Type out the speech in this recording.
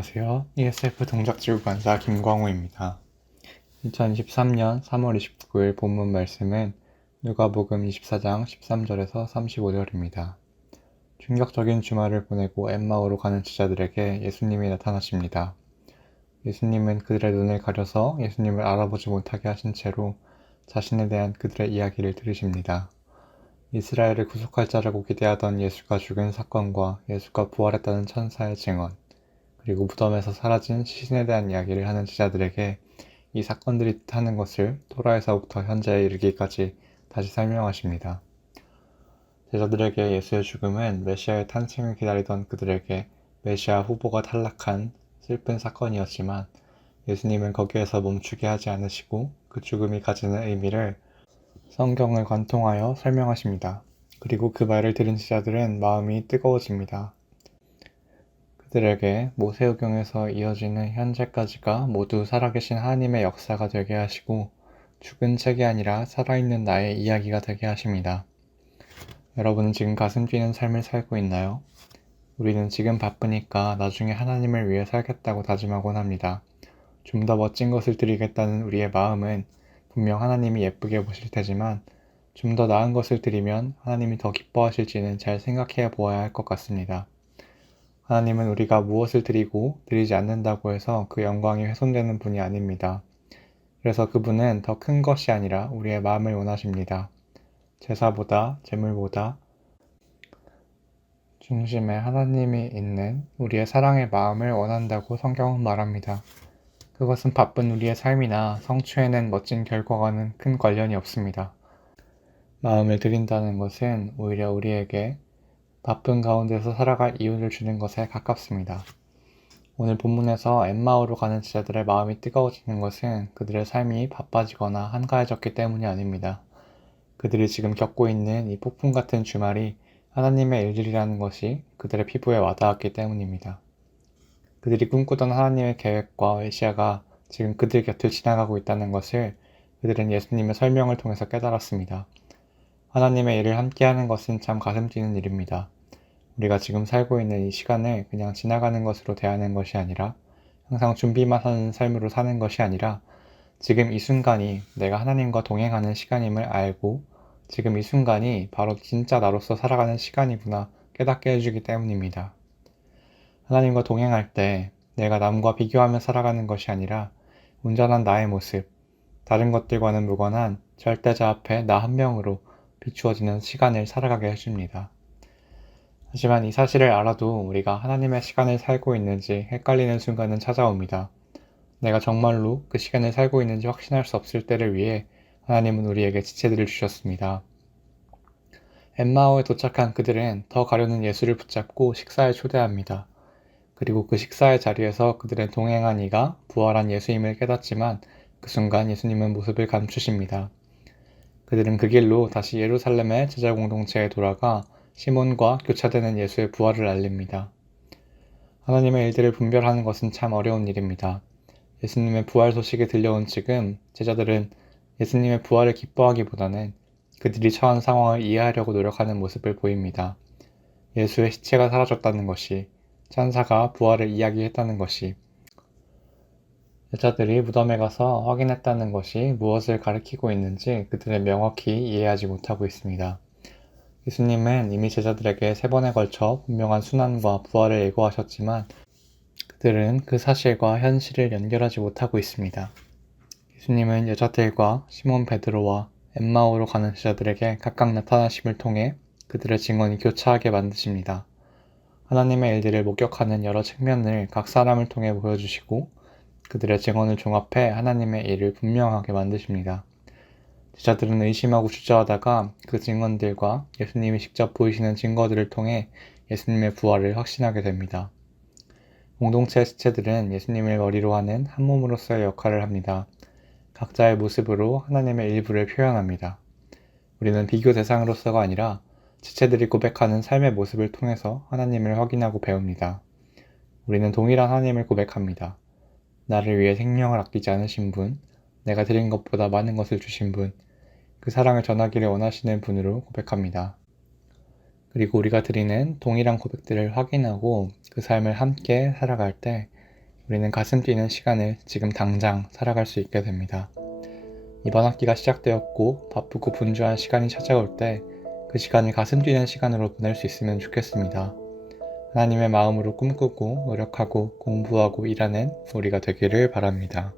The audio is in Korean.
안녕하세요. ESF 동작지구간사 김광우입니다. 2023년 3월 29일 본문 말씀은 누가복음 24장 13절에서 35절입니다. 충격적인 주말을 보내고 엠마오로 가는 제자들에게 예수님이 나타나십니다. 예수님은 그들의 눈을 가려서 예수님을 알아보지 못하게 하신 채로 자신에 대한 그들의 이야기를 들으십니다. 이스라엘을 구속할 자라고 기대하던 예수가 죽은 사건과 예수가 부활했다는 천사의 증언, 그리고 무덤에서 사라진 시신에 대한 이야기를 하는 제자들에게 이 사건들이 뜻하는 것을 토라에서부터 현재에 이르기까지 다시 설명하십니다. 제자들에게 예수의 죽음은 메시아의 탄생을 기다리던 그들에게 메시아 후보가 탈락한 슬픈 사건이었지만 예수님은 거기에서 멈추게 하지 않으시고 그 죽음이 가지는 의미를 성경을 관통하여 설명하십니다. 그리고 그 말을 들은 제자들은 마음이 뜨거워집니다. 그들에게 모세오경에서 이어지는 현재까지가 모두 살아계신 하나님의 역사가 되게 하시고 죽은 책이 아니라 살아있는 나의 이야기가 되게 하십니다. 여러분은 지금 가슴 뛰는 삶을 살고 있나요? 우리는 지금 바쁘니까 나중에 하나님을 위해 살겠다고 다짐하곤 합니다. 좀 더 멋진 것을 드리겠다는 우리의 마음은 분명 하나님이 예쁘게 보실 테지만 좀 더 나은 것을 드리면 하나님이 더 기뻐하실지는 잘 생각해 보아야 할 것 같습니다. 하나님은 우리가 무엇을 드리고 드리지 않는다고 해서 그 영광이 훼손되는 분이 아닙니다. 그래서 그분은 더 큰 것이 아니라 우리의 마음을 원하십니다. 제사보다 제물보다 중심에 하나님이 있는 우리의 사랑의 마음을 원한다고 성경은 말합니다. 그것은 바쁜 우리의 삶이나 성취해낸 멋진 결과와는 큰 관련이 없습니다. 마음을 드린다는 것은 오히려 우리에게 바쁜 가운데서 살아갈 이유를 주는 것에 가깝습니다. 오늘 본문에서 엠마오로 가는 제자들의 마음이 뜨거워지는 것은 그들의 삶이 바빠지거나 한가해졌기 때문이 아닙니다. 그들이 지금 겪고 있는 이 폭풍 같은 주말이 하나님의 일들이라는 것이 그들의 피부에 와닿았기 때문입니다. 그들이 꿈꾸던 하나님의 계획과 메시아가 지금 그들 곁을 지나가고 있다는 것을 그들은 예수님의 설명을 통해서 깨달았습니다. 하나님의 일을 함께하는 것은 참 가슴 뛰는 일입니다. 우리가 지금 살고 있는 이 시간을 그냥 지나가는 것으로 대하는 것이 아니라 항상 준비만 하는 삶으로 사는 것이 아니라 지금 이 순간이 내가 하나님과 동행하는 시간임을 알고 지금 이 순간이 바로 진짜 나로서 살아가는 시간이구나 깨닫게 해주기 때문입니다. 하나님과 동행할 때 내가 남과 비교하며 살아가는 것이 아니라 온전한 나의 모습, 다른 것들과는 무관한 절대자 앞에 나 한 명으로 비추어지는 시간을 살아가게 해줍니다. 하지만 이 사실을 알아도 우리가 하나님의 시간을 살고 있는지 헷갈리는 순간은 찾아옵니다. 내가 정말로 그 시간을 살고 있는지 확신할 수 없을 때를 위해 하나님은 우리에게 지체들을 주셨습니다. 엠마오에 도착한 그들은 더 가려는 예수를 붙잡고 식사에 초대합니다. 그리고 그 식사의 자리에서 그들의 동행한 이가 부활한 예수임을 깨닫지만 그 순간 예수님은 모습을 감추십니다. 그들은 그 길로 다시 예루살렘의 제자 공동체에 돌아가 시몬과 교차되는 예수의 부활을 알립니다. 하나님의 일들을 분별하는 것은 참 어려운 일입니다. 예수님의 부활 소식이 들려온 지금 제자들은 예수님의 부활을 기뻐하기보다는 그들이 처한 상황을 이해하려고 노력하는 모습을 보입니다. 예수의 시체가 사라졌다는 것이, 천사가 부활을 이야기했다는 것이, 제자들이 무덤에 가서 확인했다는 것이 무엇을 가리키고 있는지 그들은 명확히 이해하지 못하고 있습니다. 예수님은 이미 제자들에게 3번에 걸쳐 분명한 순환과 부활을 예고하셨지만 그들은 그 사실과 현실을 연결하지 못하고 있습니다. 예수님은 여자들과 시몬 베드로와 엠마오로 가는 제자들에게 각각 나타나심을 통해 그들의 증언이 교차하게 만드십니다. 하나님의 일들을 목격하는 여러 측면을 각 사람을 통해 보여주시고 그들의 증언을 종합해 하나님의 일을 분명하게 만드십니다. 제자들은 의심하고 주저하다가 그 증언들과 예수님이 직접 보이시는 증거들을 통해 예수님의 부활을 확신하게 됩니다. 공동체의 지체들은 예수님을 머리로 하는 한 몸으로서의 역할을 합니다. 각자의 모습으로 하나님의 일부를 표현합니다. 우리는 비교 대상으로서가 아니라 지체들이 고백하는 삶의 모습을 통해서 하나님을 확인하고 배웁니다. 우리는 동일한 하나님을 고백합니다. 나를 위해 생명을 아끼지 않으신 분, 내가 드린 것보다 많은 것을 주신 분, 그 사랑을 전하기를 원하시는 분으로 고백합니다. 그리고 우리가 드리는 동일한 고백들을 확인하고 그 삶을 함께 살아갈 때 우리는 가슴 뛰는 시간을 지금 당장 살아갈 수 있게 됩니다. 이번 학기가 시작되었고 바쁘고 분주한 시간이 찾아올 때 그 시간을 가슴 뛰는 시간으로 보낼 수 있으면 좋겠습니다. 하나님의 마음으로 꿈꾸고 노력하고 공부하고 일하는 우리가 되기를 바랍니다.